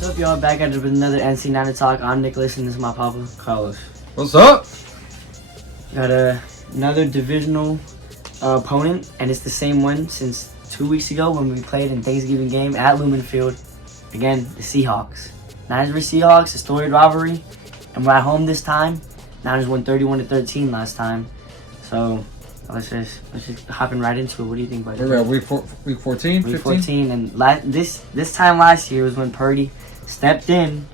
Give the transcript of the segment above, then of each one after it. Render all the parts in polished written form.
What's up, y'all? Back at it with another NC9 Talk. I'm Nicholas, and this is my papa, Carlos. What's up? Got another divisional opponent, and it's the same one since 2 weeks ago when we played in Thanksgiving game at Lumen Field. Again, the Seahawks. Niners vs. Seahawks, a storied rivalry, and we're at home this time. Niners won 31-13 last time, so let's just hopping right into it. What do you think about it? We're at week 14, Week 15? 14, and this time last year was when Purdy stepped in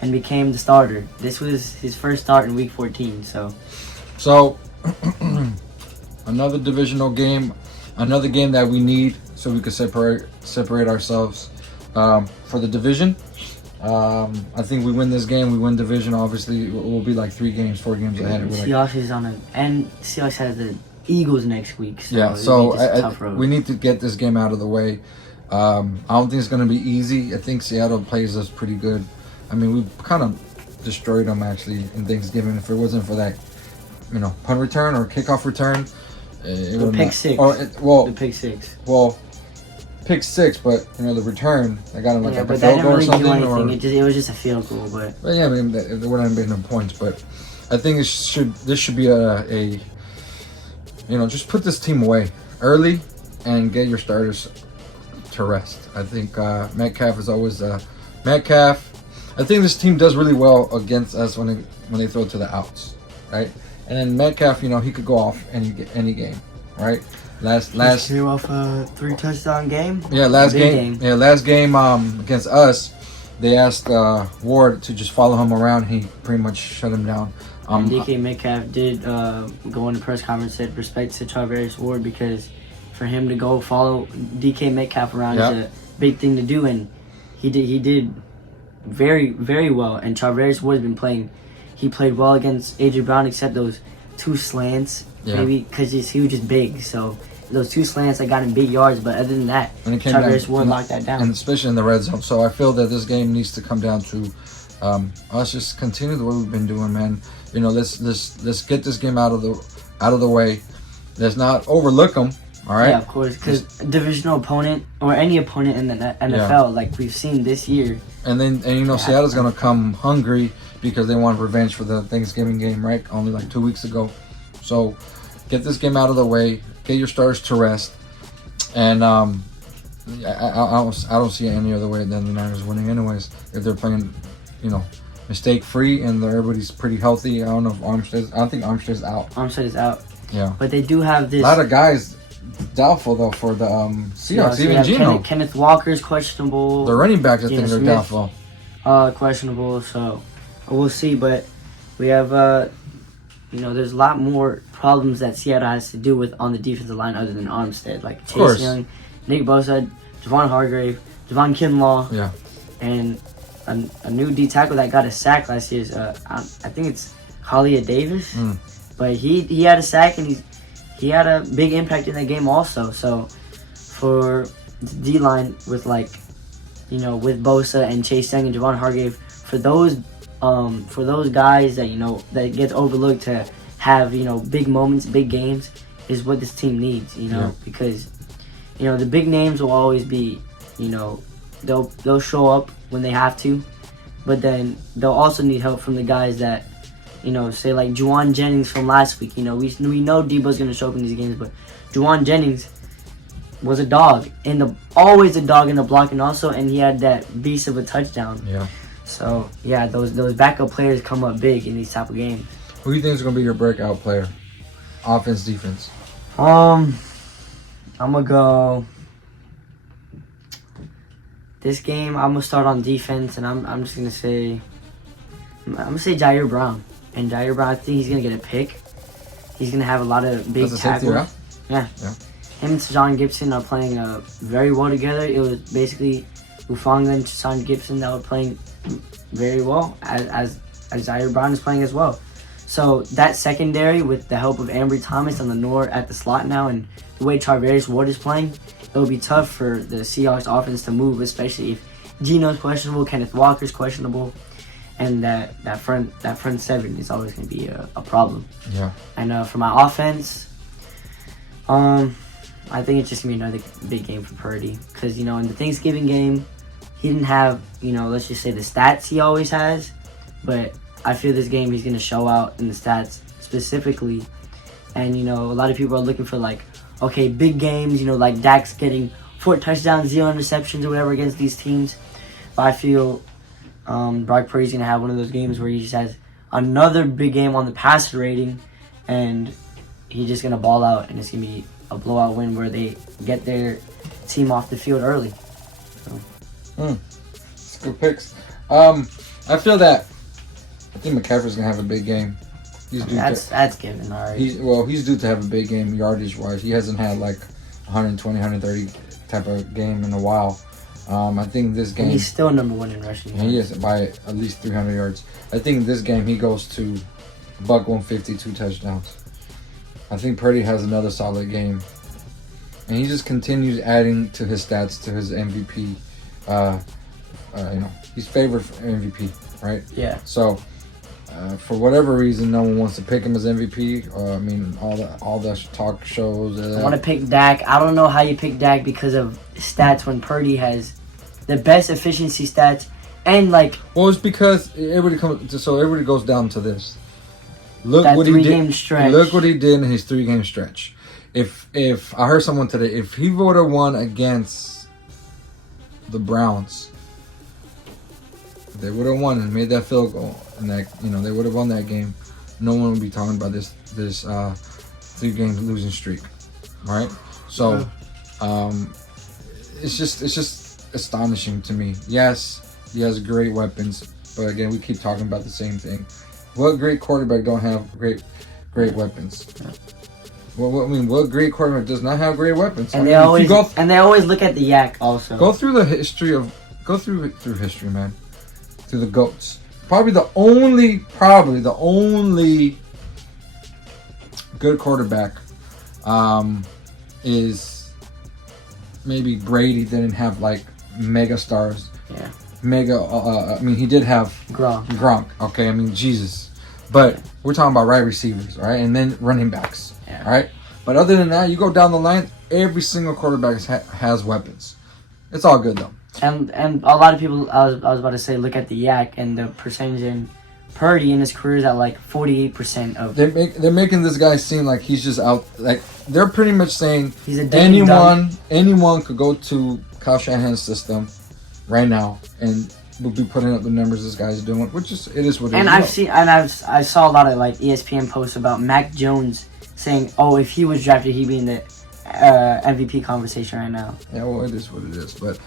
and became the starter. This was his first start in week 14. So another divisional game, another game that we need so we could separate ourselves for the division. I think we win this game, we win division. Obviously, we'll be like 4 games ahead. Seahawks is on and Seahawks has the Eagles next week. So yeah, so tough road. We need to get this game out of the way. I don't think it's going to be easy. I think Seattle plays us pretty good. I mean, we kind of destroyed them actually in Thanksgiving. If it wasn't for that, punt return or kickoff return, it would pick six. The pick six. Well, pick six, but the return, I got him like a but field that goal or didn't really something. do anything. It was just a field goal, but yeah, I mean, we're not making no points. But I think this should be a just put this team away early and get your starters to rest. I think Metcalf is always Metcalf. I think this team does really well against us when they throw to the outs, right? And then Metcalf, he could go off any game, right? Last came off a 3 touchdown game. Yeah, last game. Yeah, last game against us, they asked Ward to just follow him around. He pretty much shut him down. And DK Metcalf did go in the press conference, said respect to Travis Ward, because for him to go follow DK Metcalf around is a big thing to do, and he did very, very well. And Travis Ward's been playing. He played well against AJ Brown, except those 2 slants, maybe because he was just big. So those 2 slants that got him big yards, but other than that, Travis Ward locked that down. And especially in the red zone. So I feel that this game needs to come down to us just continue the way we've been doing, man. Let's get this game out of the way. Let's not overlook them. All right. Yeah, of course, because divisional opponent or any opponent in the NFL, like we've seen this year. And Seattle's gonna come hungry because they want revenge for the Thanksgiving game, right? Only like 2 weeks ago. So get this game out of the way. Get your starters to rest. And I don't see any other way than the Niners winning, anyways. If they're playing, mistake free and everybody's pretty healthy. I don't know if I don't think Armstead's out. Armstead is out. Yeah. But they do have this. A lot of guys doubtful though for the Seahawks. Even Geno. Kenneth Walker's questionable. The running backs, I think, they're doubtful. Questionable. So we'll see. But we have there's a lot more problems that Seattle has to do with on the defensive line other than Armstead, like Chase Young, Nick Bosa, Javon Hargrave, Javon Kinlaw. Yeah. And a new D tackle that got a sack last year is I think it's Kalia Davis, but he had a sack and he had a big impact in that game also. So for the D line with with Bosa and Chase Young and Javon Hargrave, for those guys that that get overlooked to have big moments, big games is what this team needs. Because the big names will always be they'll show up when they have to, but then they'll also need help from the guys that, say like Juwan Jennings from last week. We know Debo's going to show up in these games, but Juwan Jennings was a dog always a dog in the blocking also, and he had that beast of a touchdown. Yeah. So yeah, those backup players come up big in these type of games. Who do you think is going to be your breakout player, offense, defense? I'm gonna go. This game, I'm gonna start on defense, and I'm just gonna say Jair Brown. And Jair Brown, I think he's gonna get a pick. He's gonna have a lot of big tackles. Yeah. Him and Sean Gibson are playing very well together. It was basically Hufanga and Sean Gibson that were playing very well as Jair Brown is playing as well. So that secondary, with the help of Ambry Thomas on the Nord at the slot now, and the way Travis Ward is playing, it will be tough for the Seahawks offense to move, especially if Geno's questionable, Kenneth Walker's questionable, and that front seven is always going to be a problem. Yeah. And for my offense, I think it's just going to be another big game for Purdy, because in the Thanksgiving game, he didn't have, let's just say the stats he always has, but I feel this game he's going to show out in the stats specifically. And, a lot of people are looking for, like, okay, big games, like Dak's getting 4 touchdowns, 0 interceptions or whatever against these teams. But I feel Brock Purdy's going to have one of those games where he just has another big game on the passer rating, and he's just going to ball out, and it's going to be a blowout win where they get their team off the field early. So. It's good picks. I feel that I think McCaffrey's going to have a big game. That's given, all right. He's due to have a big game yardage-wise. He hasn't had like 120, 130 type of game in a while. I think this game... And he's still number 1 in rushing yards. He is by at least 300 yards. I think this game he goes to buck 150, 2 touchdowns. I think Purdy has another solid game. And he just continues adding to his stats, to his MVP. He's favored for MVP, right? Yeah. So... for whatever reason, no one wants to pick him as MVP. All the talk shows. I want to pick Dak. I don't know how you pick Dak because of stats when Purdy has the best efficiency stats and like. Well, it's because everybody goes down to this. Look that what he did. 3-game stretch. Look what he did in his 3-game stretch. If I heard someone today, if he would have won against the Browns, they would have won and made that field goal, and that they would have won that game. No one would be talking about this 3-game losing streak, right? So, it's just astonishing to me. Yes, he has great weapons, but again, we keep talking about the same thing. What great quarterback don't have great weapons? What great quarterback does not have great weapons? And they always look at the yak also. Go through history, man. To the GOATs. Probably the only good quarterback is maybe Brady. Didn't have like mega stars. Yeah. He did have Gronk. Okay, Jesus. But we're talking about right receivers, right? And then running backs, yeah. Right? But other than that, you go down the line, every single quarterback has weapons. It's all good though. And a lot of people, I was about to say, look at the yak and the percentage in Purdy in his career is at like 48% of. They're making this guy seem like he's just out. Like they're pretty much saying he's a anyone could go to Kyle Shanahan's system right now and will be putting up the numbers this guy's doing, which is what it is. And I saw a lot of like ESPN posts about Mac Jones saying, oh, if he was drafted, he'd be in the MVP conversation right now. Yeah, well, it is what it is, but.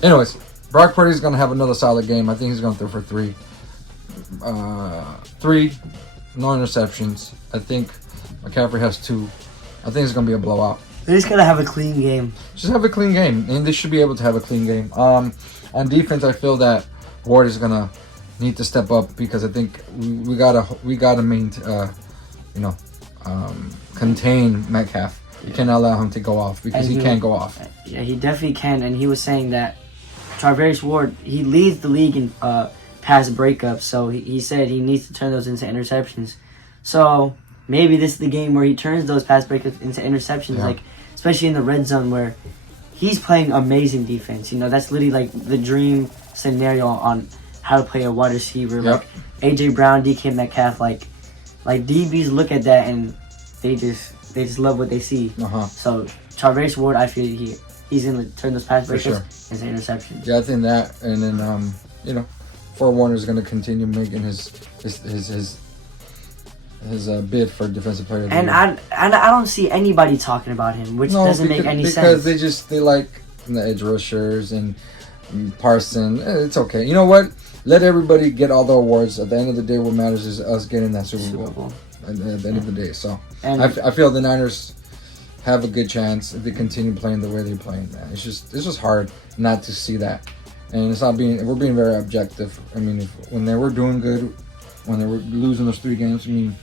Anyways, Brock Purdy's going to have another solid game. I think he's going to throw for 3. 3, no interceptions. I think McCaffrey has 2. I think it's going to be a blowout. They're just going to have a clean game. Just have a clean game, and they should be able to have a clean game. On defense, I feel that Ward is going to need to step up because I think we gotta maintain, contain Metcalf. You cannot allow him to go off because he can't go off. Yeah, he definitely can, and he was saying that Charvarius Ward, he leads the league in pass breakups, so he said he needs to turn those into interceptions. So maybe this is the game where he turns those pass breakups into interceptions, like especially in the red zone where he's playing amazing defense. That's literally like the dream scenario on how to play a wide receiver. Like AJ Brown, DK Metcalf, like DBs look at that and they just love what they see. So Charvarius Ward, I feel he's gonna turn those pass breakups into interceptions. Yeah, I think that, and then Fort Warner is gonna continue making his bid for defensive player of the year. And I don't see anybody talking about him, which doesn't make any sense. Because they like the edge rushers and Parson. It's okay. You know what? Let everybody get all the awards. At the end of the day, what matters is us getting that Super Bowl. At the end of the day, so I feel the Niners have a good chance if they continue playing the way they're playing. Man, it's just hard not to see that, and we're being very objective. When they were doing good, when they were losing those 3 games, we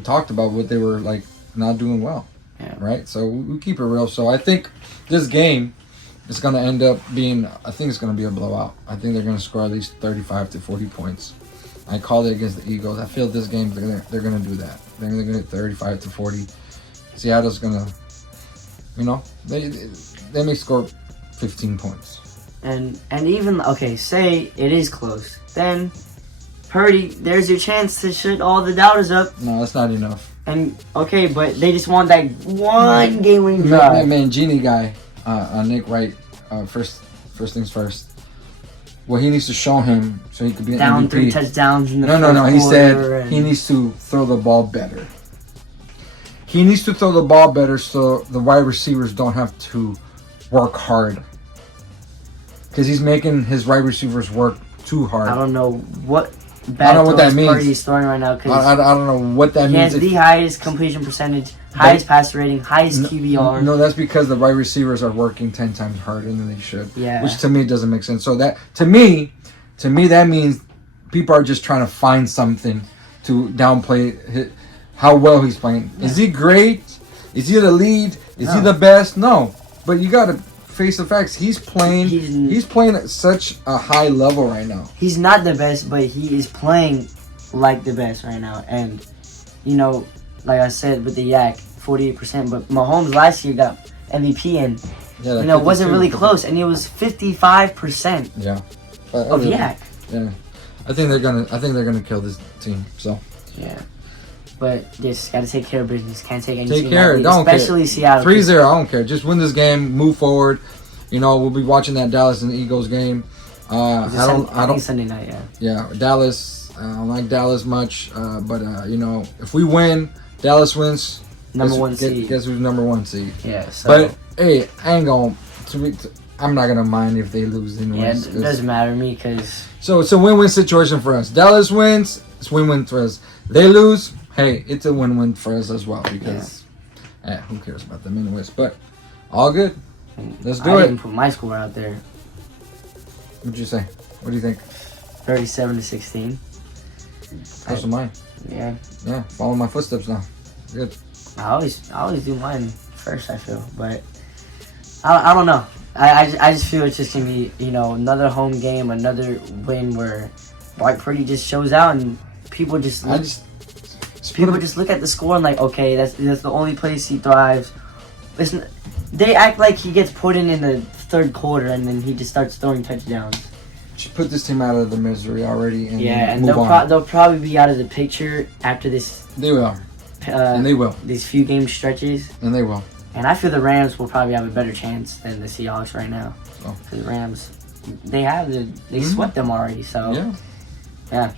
talked about what they were like not doing well, right? So we keep it real. So I think this game is going to end up being. I think it's going to be a blowout. I think they're going to score at least 35 to 40 points. I called it against the Eagles. I feel this game they're gonna do that. They're gonna get 35 to 40. Seattle's gonna, they may score 15 points. And even okay, say it is close, then Purdy, there's your chance to shut all the doubters up. No, that's not enough. And okay, but they just want that one game-winning drive. Man, Genie guy, Nick Wright. First things first. Well, he needs to show him so he could be an down MVP. 3 touchdowns in the No. He said and... he needs to throw the ball better. He needs to throw the ball better so the wide receivers don't have to work hard. Because he's making his wide receivers work too hard. I don't know what I don't know what that means. Purdy's throwing right now. I don't know what that he means. He has the highest completion percentage, highest passer rating, highest QBR. No, that's because the wide receivers are working 10 times harder than they should. Yeah. Which to me doesn't make sense. So that to me that means people are just trying to find something to downplay how well he's playing. Yeah. Is he great? Is he the lead? Is he the best? No. But you got to face the facts. He's playing at such a high level right now. He's not the best, but he is playing like the best right now. And, you know, like I said with the Yak, 48%. But Mahomes last year got MVP and, you know, wasn't really close. And it was 55% of Yak. Yeah. I think they're gonna kill this team. So. Yeah. But just got to take care of business. Can't take any Take care. Don't especially care. Seattle. 3-0. I don't care. Just win this game. Move forward. You know, we'll be watching that Dallas and Eagles game. I don't. Sunday night. Yeah. Yeah, Dallas. I don't like Dallas much. But you know, if we win, Dallas wins. Number one seed. Guess who's number 1 seed? Yeah. So. But hey, I ain't gonna. I'm not gonna mind if they lose anyways. Yeah, it doesn't matter to me because. So it's a win-win situation for us. Dallas wins. It's win-win for us. They lose. Hey, it's a win-win for us as well because, who cares about them anyways? But all good. Let's do I it. didn't put my score out there. What'd you say? What do you think? 37-16. Close to mine. Yeah. Yeah. Follow my footsteps now. Good. I always do mine first. I feel, but I don't know. I just feel it's just gonna be, you know, another home game, another win where Brock Purdy just shows out and people just look at the score and like, okay, that's the only place he thrives. They act like he gets put in the third quarter and then he just starts throwing touchdowns. Should put this team out of the misery already and and move on. They'll probably be out of the picture after this. They will. And they will. These few game stretches. And they will. And I feel the Rams will probably have a better chance than the Seahawks right now. So. The Rams, they swept them already. So yeah.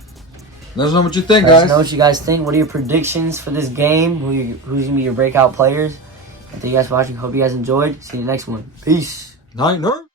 Let us know what you think, Let us guys. know what you guys think. What are your predictions for this game? Who's gonna be your breakout players? Thank you guys for watching. Hope you guys enjoyed. See you in the next one. Peace. Night, nerd.